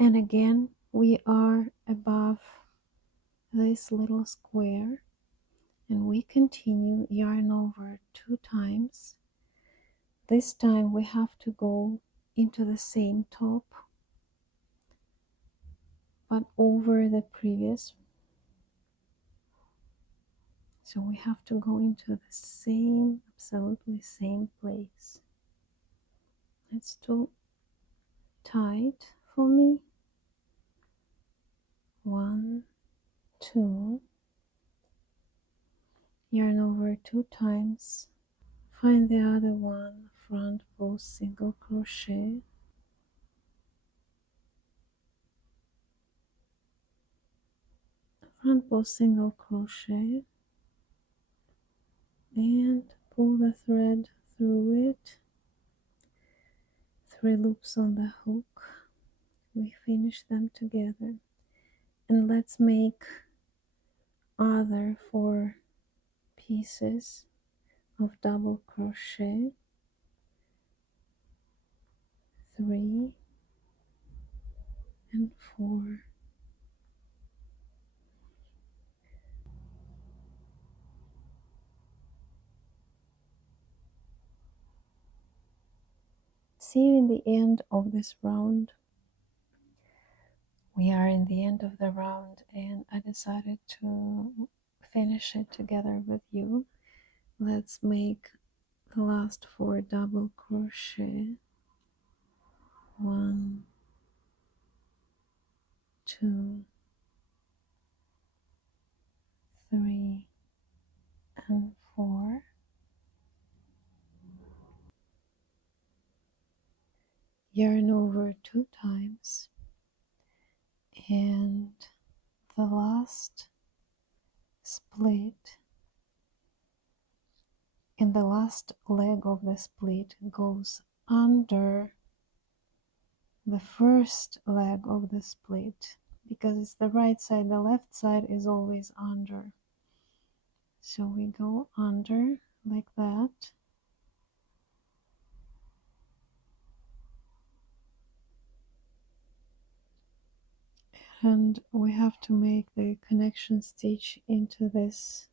And again, we are above this little square, and we continue yarn over 2 times. This time we have to go into the same top, but over the previous. So we have to go into the same, absolutely same place. It's too tight for me. 1, 2, yarn over 2 times, find the other one, front post single crochet, front post single crochet, and pull the thread through it, 3 loops on the hook. We finish them together, and let's make other 4 pieces of double crochet, 3 and 4. See you in the end of this round. We are in the end of the round, and I decided to finish it together with you. Let's make the last 4 double crochet. 1, 2, 3 and 4. Yarn over 2 times, and the last split in the last leg of the split goes under the first leg of the split, because it's the right side, the left side is always under. So we go under like that, and we have to make the connection stitch into this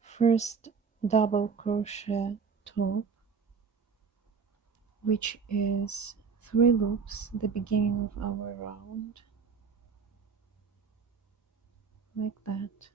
first double crochet top, which is 3 loops, the beginning of our round, like that.